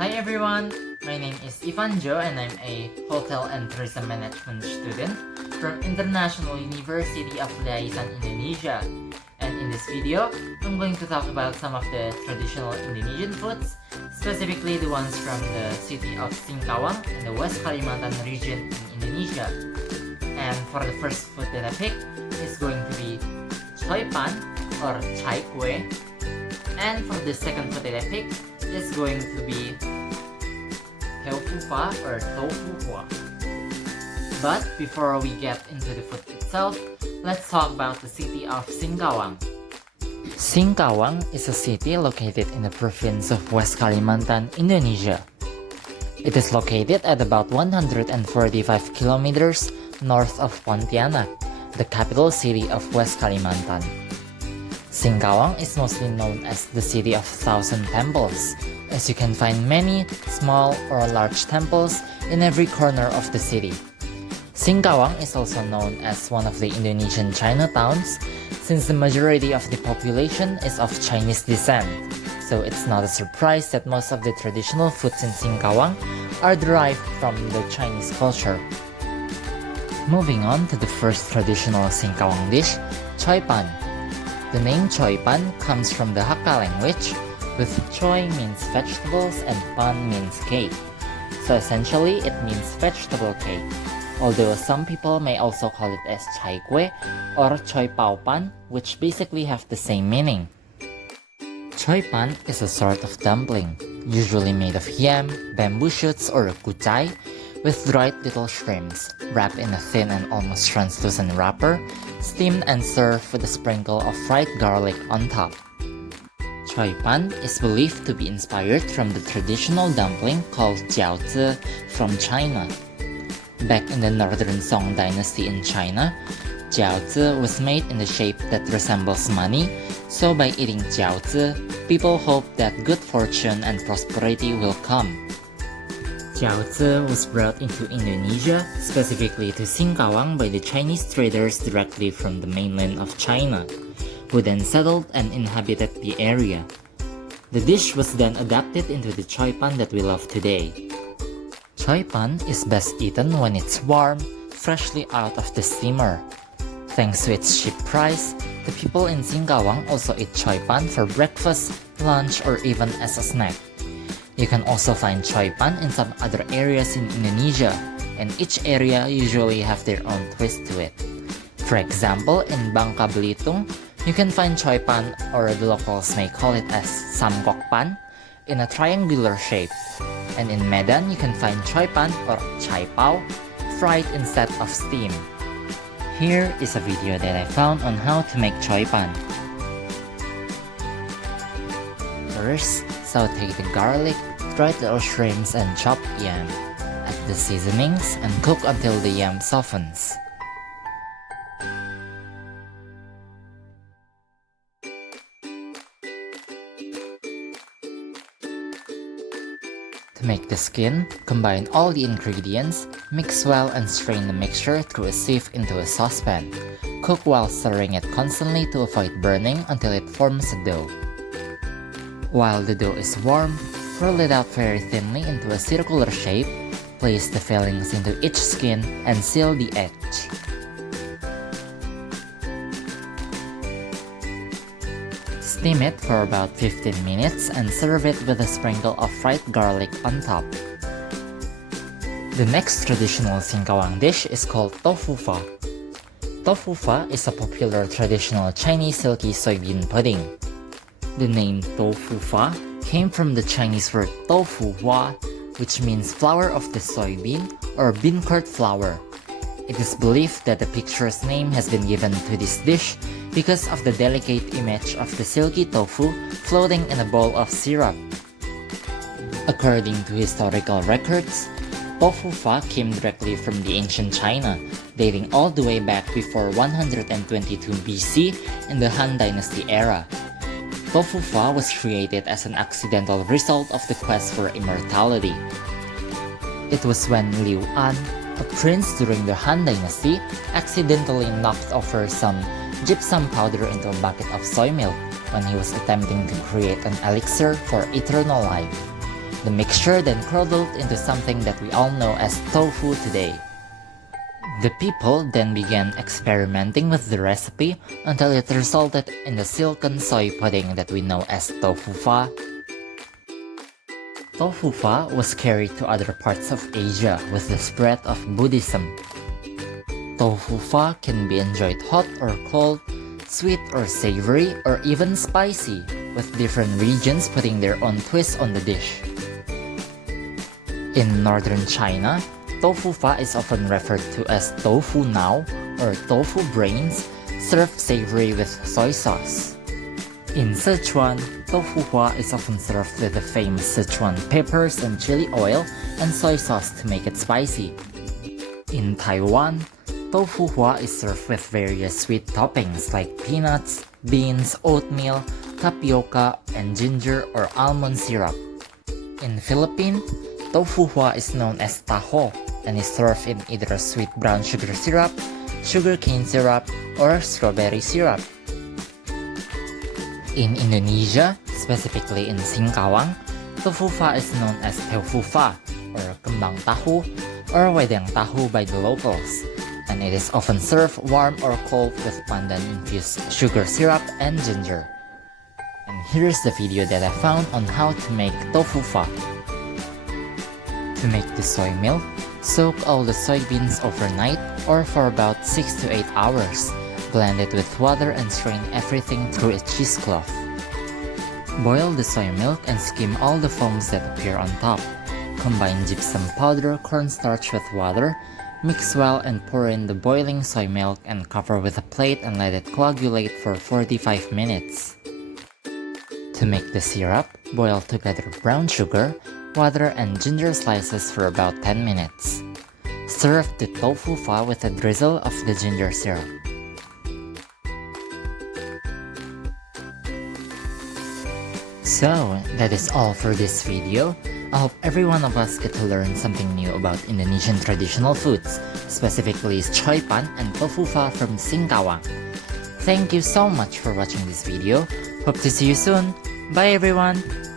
Hi everyone, my name is Ivan Jo and I'm a Hotel and Tourism Management student from International University of Laisan, Indonesia. And in this video, I'm going to talk about some of the traditional Indonesian foods, specifically the ones from the city of Singkawang in the West Kalimantan region in Indonesia. And for the first food that I picked is going to be Choipan or Chai Kue. And for the second food that I picked is going to be Tofu or Tofu. But before we get into the food itself, let's talk about the city of Singkawang. Singkawang is a city located in the province of West Kalimantan, Indonesia. It is located at about 145 kilometers north of Pontianak, the capital city of West Kalimantan. Singkawang is mostly known as the city of thousand temples, as you can find many small or large temples in every corner of the city. Singkawang is also known as one of the Indonesian Chinatowns, since the majority of the population is of Chinese descent, so it's not a surprise that most of the traditional foods in Singkawang are derived from the Chinese culture. Moving on to the first traditional Singkawang dish, Choipan. The name Choipan comes from the Hakka language, with choi means vegetables and pan means cake. So essentially, it means vegetable cake, although some people may also call it as chai kue or choi pao pan, which basically have the same meaning. Choi pan is a sort of dumpling, usually made of yam, bamboo shoots or kuchai, with dried little shrimps, wrapped in a thin and almost translucent wrapper, steamed and served with a sprinkle of fried garlic on top. Choipan is believed to be inspired from the traditional dumpling called jiaozi from China. Back in the Northern Song dynasty in China, jiaozi was made in the shape that resembles money, so by eating jiaozi, people hope that good fortune and prosperity will come. Jiaozi was brought into Indonesia, specifically to Singkawang by the Chinese traders directly from the mainland of China, who then settled and inhabited the area. The dish was then adapted into the choipan that we love today. Choipan is best eaten when it's warm, freshly out of the steamer. Thanks to its cheap price, the people in Singkawang also eat choipan for breakfast, lunch, or even as a snack. You can also find choipan in some other areas in Indonesia, and each area usually have their own twist to it. For example, in Bangka Belitung, you can find choipan, or the locals may call it as samgokpan, in a triangular shape. And in Medan, you can find choipan or chai pao, fried instead of steam. Here is a video that I found on how to make choipan. First, saute the garlic, dried little shrimps and chopped yam. Add the seasonings and cook until the yam softens. To make the skin, combine all the ingredients, mix well and strain the mixture through a sieve into a saucepan. Cook while stirring it constantly to avoid burning until it forms a dough. While the dough is warm, roll it out very thinly into a circular shape, place the fillings into each skin, and seal the edge. Steam it for about 15 minutes and serve it with a sprinkle of fried garlic on top. The next traditional Singkawang dish is called Tofu. Tofu is a popular traditional Chinese silky soybean pudding. The name Tofu came from the Chinese word tofu hua, which means flour of the soybean or bean curd flour. It is believed that the picture's name has been given to this dish because of the delicate image of the silky tofu floating in a bowl of syrup. According to historical records, tofu came directly from the ancient China, dating all the way back before 122 BC in the Han Dynasty era. Tofu was created as an accidental result of the quest for immortality. It was when Liu An, a prince during the Han Dynasty, accidentally knocked over some gypsum powder into a bucket of soy milk when he was attempting to create an elixir for eternal life. The mixture then curdled into something that we all know as tofu today. The people then began experimenting with the recipe until it resulted in the silken soy pudding that we know as tofu pho. Tofu pho was carried to other parts of Asia with the spread of Buddhism. Tofu pho can be enjoyed hot or cold, sweet or savory, or even spicy, with different regions putting their own twist on the dish. In northern China, tofu pho is often referred to as tofu nao or tofu brains, served savory with soy sauce. In Sichuan, tofu pho is often served with the famous Sichuan peppers and chili oil and soy sauce to make it spicy. In Taiwan, tofu pho is served with various sweet toppings like peanuts, beans, oatmeal, tapioca, and ginger or almond syrup. In the Philippines, tofu pho is known as taho and is served in either sweet brown sugar syrup, sugarcane syrup, or strawberry syrup. In Indonesia, specifically in Singkawang, tofu pho is known as tofu pho or kembang tahu or wedang tahu by the locals, and it is often served warm or cold with pandan-infused sugar syrup and ginger. And here's the video that I found on how to make tofu pho. To make the soy milk, soak all the soybeans overnight or for about 6 to 8 hours. Blend it with water and strain everything through a cheesecloth. Boil the soy milk and skim all the foams that appear on top. Combine gypsum powder, cornstarch with water, mix well and pour in the boiling soy milk and cover with a plate and let it coagulate for 45 minutes. To make the syrup, boil together brown sugar, water, and ginger slices for about 10 minutes. Serve the tofu pho with a drizzle of the ginger syrup. So, that is all for this video. I hope every one of us get to learn something new about Indonesian traditional foods, specifically Choipan and tofu pho from Singkawang. Thank you so much for watching this video. Hope to see you soon. Bye everyone!